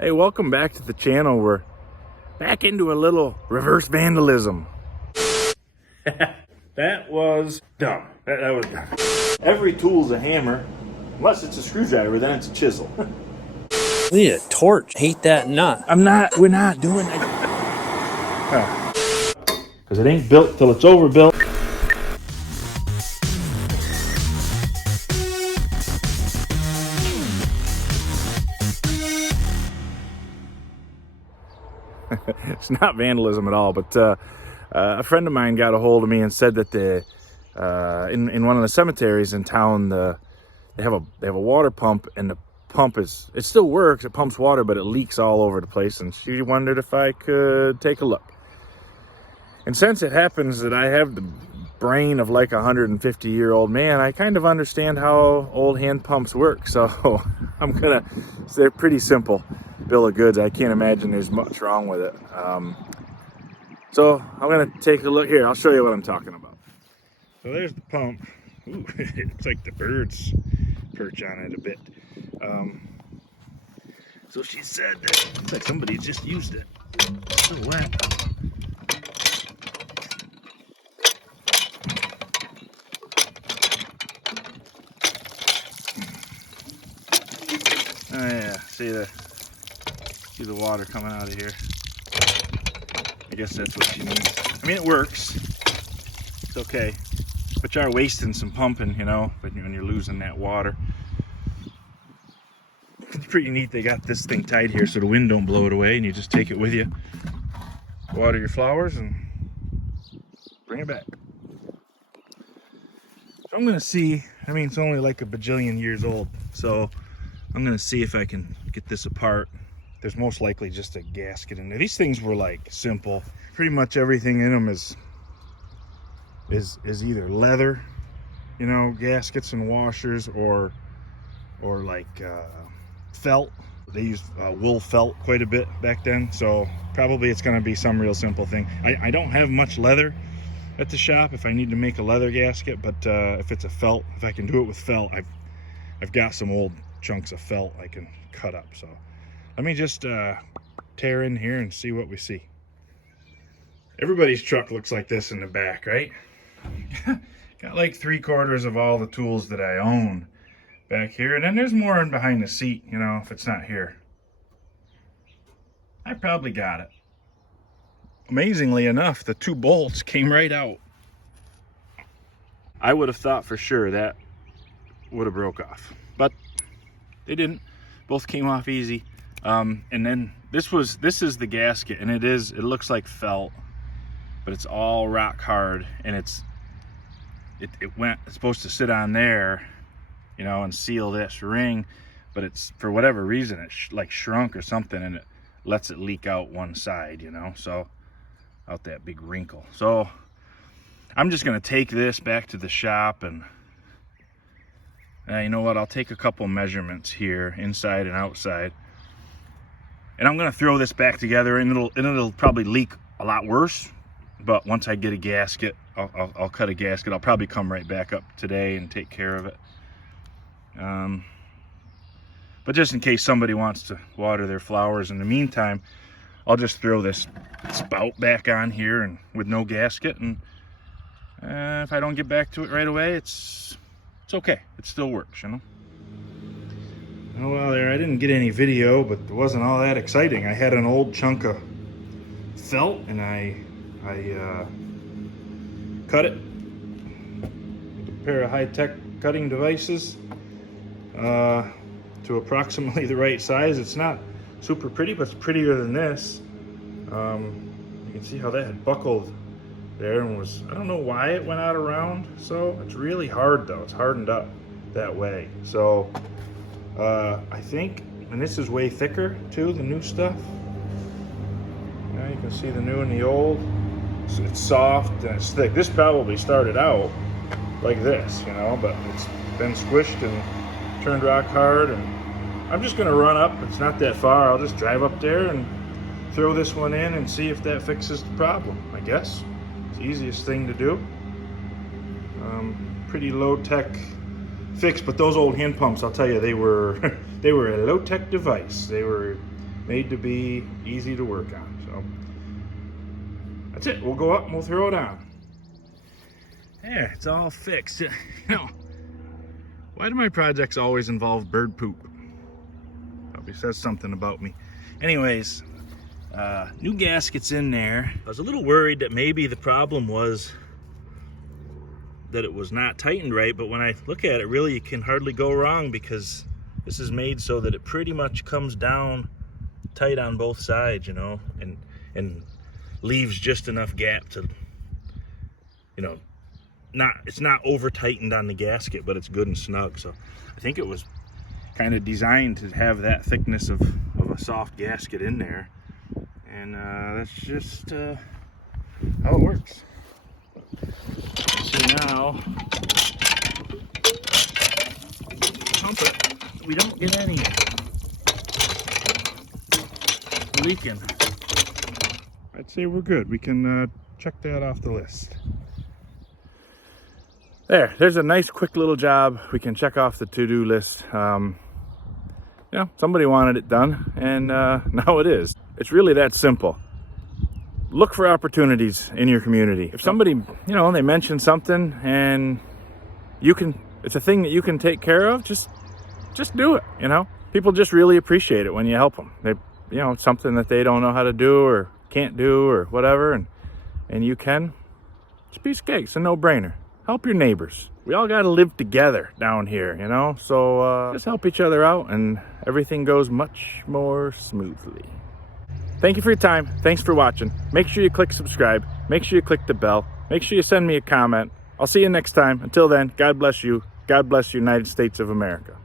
Hey, welcome back to the channel. We're back into a little reverse vandalism. That was dumb. That was dumb. Every tool's a hammer, unless it's a screwdriver, then it's a chisel. We need a torch. Hate that nut. We're not doing that. Because it ain't built till it's overbuilt. It's not vandalism at all, but a friend of mine got a hold of me and said that in one of the cemeteries in town, they have a water pump, and the pump it still works. It pumps water, but it leaks all over the place. And she wondered if I could take a look. And since it happens that I have the brain of like a 150-year-old man, I kind of understand how old hand pumps work. So they're pretty simple bill of goods. I can't imagine there's much wrong with it. So I'm gonna take a look here. I'll show you what I'm talking about. So there's the pump. Ooh, it looks like the birds perch on it a bit. So she said that looks like somebody just used it. So wet. Oh yeah, see the water coming out of here. I guess that's what she needs. I mean, it works. It's okay. But you are wasting some pumping, you know, when you're losing that water. It's pretty neat they got this thing tied here so the wind don't blow it away, and you just take it with you. Water your flowers and bring it back. So I'm gonna see, I mean, it's only like a bajillion years old, so I'm gonna see if I can get this apart. There's most likely just a gasket in there. These things were like simple. Pretty much everything in them is either leather, you know, gaskets and washers, or like felt. They used wool felt quite a bit back then, so probably it's gonna be some real simple thing. I don't have much leather at the shop if I need to make a leather gasket, but if it's a felt, if I can do it with felt, I've got some old chunks of felt I can cut up. So let me just tear in here and see what we see. Everybody's truck looks like this in the back, right? Got like 3/4 of all the tools that I own back here, and then there's more in behind the seat, you know, if it's not here. I probably got it. Amazingly enough, the 2 bolts came right out. I would have thought for sure that would have broke off, but they didn't. Both came off easy. And then this is the gasket, and it looks like felt, but it's all rock hard, and it's supposed to sit on there, you know, and seal this ring, but it's, for whatever reason, it like shrunk or something, and it lets it leak out one side, you know, so out that big wrinkle. So I'm just gonna take this back to the shop, and you know what, I'll take a couple measurements here, inside and outside, and I'm gonna throw this back together, and it'll probably leak a lot worse. But once I get a gasket, I'll cut a gasket. I'll probably come right back up today and take care of it. But just in case somebody wants to water their flowers in the meantime, I'll just throw this spout back on here and with no gasket, and if I don't get back to it right away, it's okay. It still works, you know. Oh well, there, I didn't get any video, but it wasn't all that exciting. I had an old chunk of felt, and I cut it with a pair of high-tech cutting devices to approximately the right size. It's not super pretty, but it's prettier than this. You can see how that had buckled there and was, I don't know why it went out around. So it's really hard though. It's hardened up that way. So I think, and this is way thicker too, the new stuff. Now you can see the new and the old. So it's soft and it's thick. This probably started out like this, you know, but it's been squished and turned rock hard. And I'm just gonna run up. It's not that far. I'll just drive up there and throw this one in and see if that fixes the problem. I guess it's the easiest thing to do. Pretty low-tech fix, but those old hand pumps, I'll tell you, they were a low-tech device. They were made to be easy to work on. So that's it. We'll go up and we'll throw it on. There, it's all fixed. You know, why do my projects always involve bird poop? Probably says something about me. Anyways, new gaskets in there. I was a little worried that maybe the problem was that it was not tightened right, but when I look at it, really you can hardly go wrong, because this is made so that it pretty much comes down tight on both sides, you know, and leaves just enough gap to, you know, it's not over tightened on the gasket, but it's good and snug. So I think it was kind of designed to have that thickness of a soft gasket in there, and that's just how it works. So now pump it, we don't get any leaking. I'd say we're good. We can check that off the list. There's a nice quick little job we can check off the to-do list. You know, somebody wanted it done, and now it is. It's really that simple. Look for opportunities in your community. If somebody, you know, they mention something and it's a thing that you can take care of, just do it, you know? People just really appreciate it when you help them. They, you know, it's something that they don't know how to do or can't do or whatever, and you can. It's a piece of cake. It's a no-brainer. Help your neighbors. We all got to live together down here, you know? So just help each other out and everything goes much more smoothly. Thank you for your time. Thanks for watching. Make sure you click subscribe. Make sure you click the bell. Make sure you send me a comment. I'll see you next time. Until then, God bless you. God bless the United States of America.